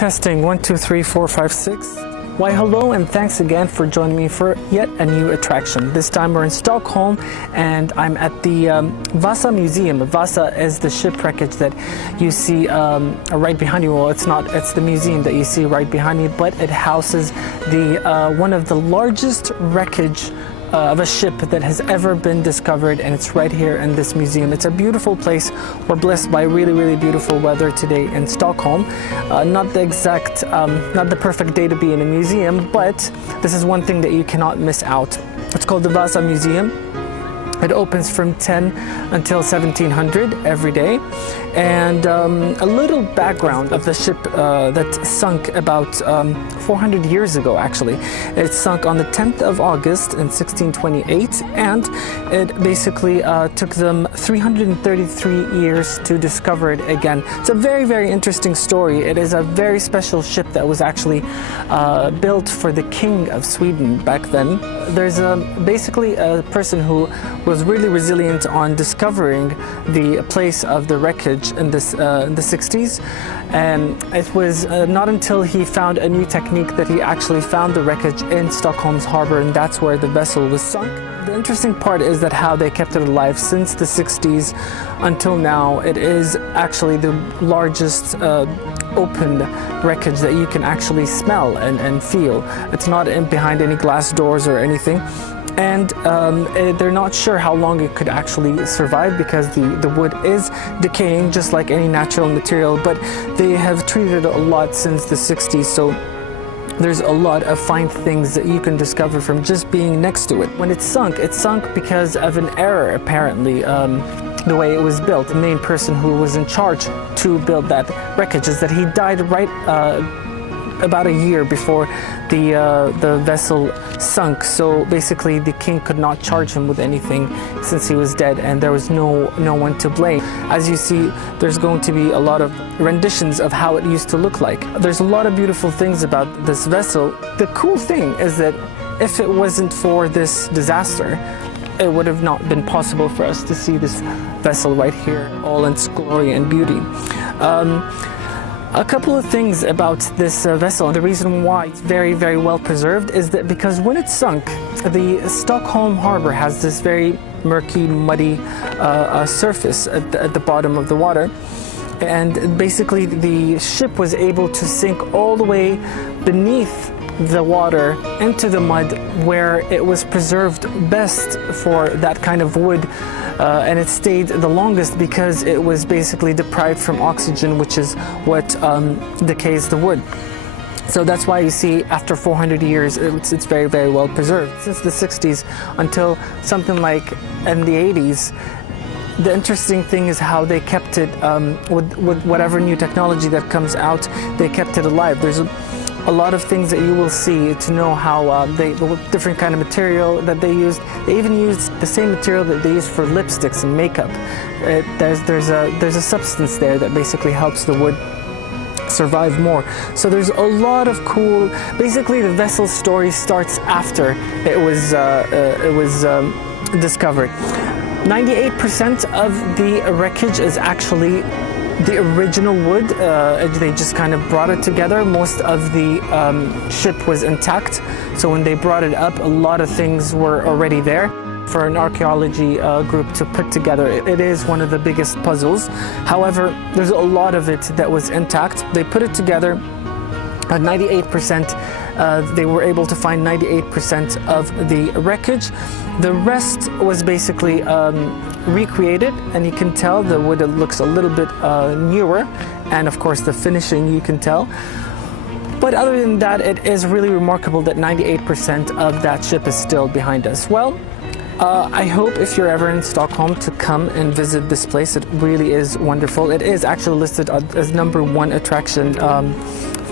Testing 1, 2, 3, 4, 5, 6. Why hello and thanks again for joining me for yet a new attraction. This time we're in Stockholm and I'm at the Vasa Museum. Vasa is the ship wreckage that you see right behind you. Well, it's not, it's the museum that you see right behind me, but it houses the one of the largest wreckage of a ship that has ever been discovered, and it's right here in this museum. It's a beautiful place. We're blessed by really beautiful weather today in Stockholm. Not the perfect day to be in a museum, but this is one thing that you cannot miss out. It's called the Vasa Museum. It opens from 10 until 1700 every day. And a little background of the ship that sunk about 400 years ago, actually. It sunk on the 10th of August in 1628, and it basically took them 333 years to discover it again. It's a very interesting story. It is a very special ship that was actually built for the King of Sweden back then. There's basically a person who was really resilient on discovering the place of the wreckage in the 60s, and it was not until he found a new technique that he actually found the wreckage in Stockholm's harbor, and that's where the vessel was sunk. The interesting part is that how they kept it alive since the 60s until now. It is actually the largest open wreckage that you can actually smell and feel. It's not behind any glass doors or anything. And they're not sure how long it could actually survive because the wood is decaying just like any natural material, but they have treated it a lot since the 60s, so there's a lot of fine things that you can discover from just being next to it. When it sunk because of an error, apparently. The way it was built. The main person who was in charge to build that wreckage is that he died right about a year before the vessel sunk, so basically the king could not charge him with anything since he was dead, and there was no one to blame. As you see, there's going to be a lot of renditions of how it used to look like. There's a lot of beautiful things about this vessel. The cool thing is that if it wasn't for this disaster, it would have not been possible for us to see this vessel right here, all in its glory and beauty. A couple of things about this vessel. The reason why it's very well preserved is that because when it sunk, the Stockholm harbor has this very murky, muddy surface at the bottom of the water. And basically the ship was able to sink all the way beneath the water into the mud, where it was preserved best for that kind of wood, and it stayed the longest because it was basically deprived from oxygen, which is what decays the wood. So that's why you see after 400 years it's very well preserved. Since the 60s until something like in the 80s, the interesting thing is how they kept it, with whatever new technology that comes out, they kept it alive. There's a lot of things that you will see to know how different kind of material that they used. They even used the same material that they use for lipsticks and makeup. There's a substance there that basically helps the wood survive more. So there's a lot of cool. Basically, the vessel story starts after it was discovered. 98% of the wreckage is actually the original wood. They just kind of brought it together. Most of the ship was intact, so when they brought it up, a lot of things were already there for an archaeology group to put together. It is one of the biggest puzzles. However, there's a lot of it that was intact. They put it together at 98%. They were able to find 98% of the wreckage. The rest was basically recreated, and you can tell the wood looks a little bit newer, and of course the finishing you can tell. But other than that, it is really remarkable that 98% of that ship is still behind us. Well, I hope if you're ever in Stockholm to come and visit this place. It really is wonderful. It is actually listed as #1 attraction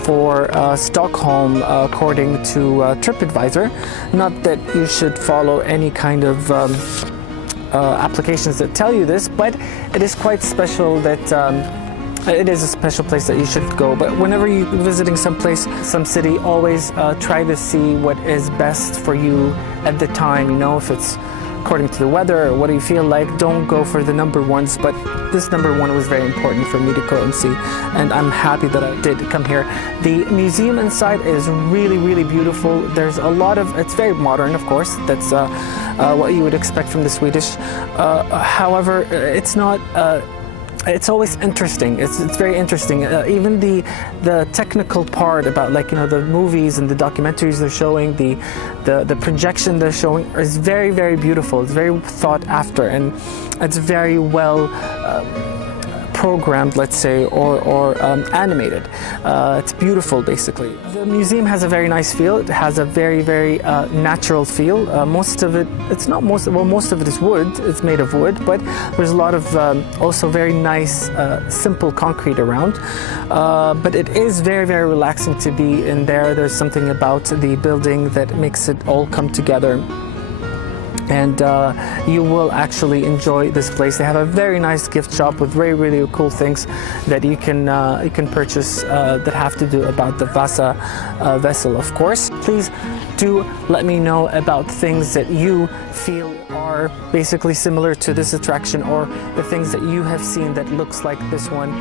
for Stockholm according to TripAdvisor. Not that you should follow any kind of applications that tell you this, but it is quite special that it is a special place that you should go. But whenever you're visiting some place, some city, always try to see what is best for you at the time. You know, if it's according to the weather, or what do you feel like. Don't go for the number ones, but this number one was very important for me to go and see, and I'm happy that I did come here. The museum inside is really, really beautiful. There's a lot of, it's very modern, of course, that's what you would expect from the Swedish. However, it's not, it's always interesting. It's very interesting. Even the technical part about, like, you know, the movies and the documentaries they're showing, the projection they're showing is very, very beautiful. It's very thought after, and it's very well programmed, let's say, or animated. It's beautiful, basically. The museum has a very nice feel. It has a very, very natural feel. Most of it, most of it is wood. It's made of wood, but there's a lot of also very nice, simple concrete around. But it is very, very relaxing to be in there. There's something about the building that makes it all come together. And you will actually enjoy this place. They have a very nice gift shop with very, really cool things that you can purchase that have to do about the Vasa vessel, of course. Please do let me know about things that you feel are basically similar to this attraction, or the things that you have seen that looks like this one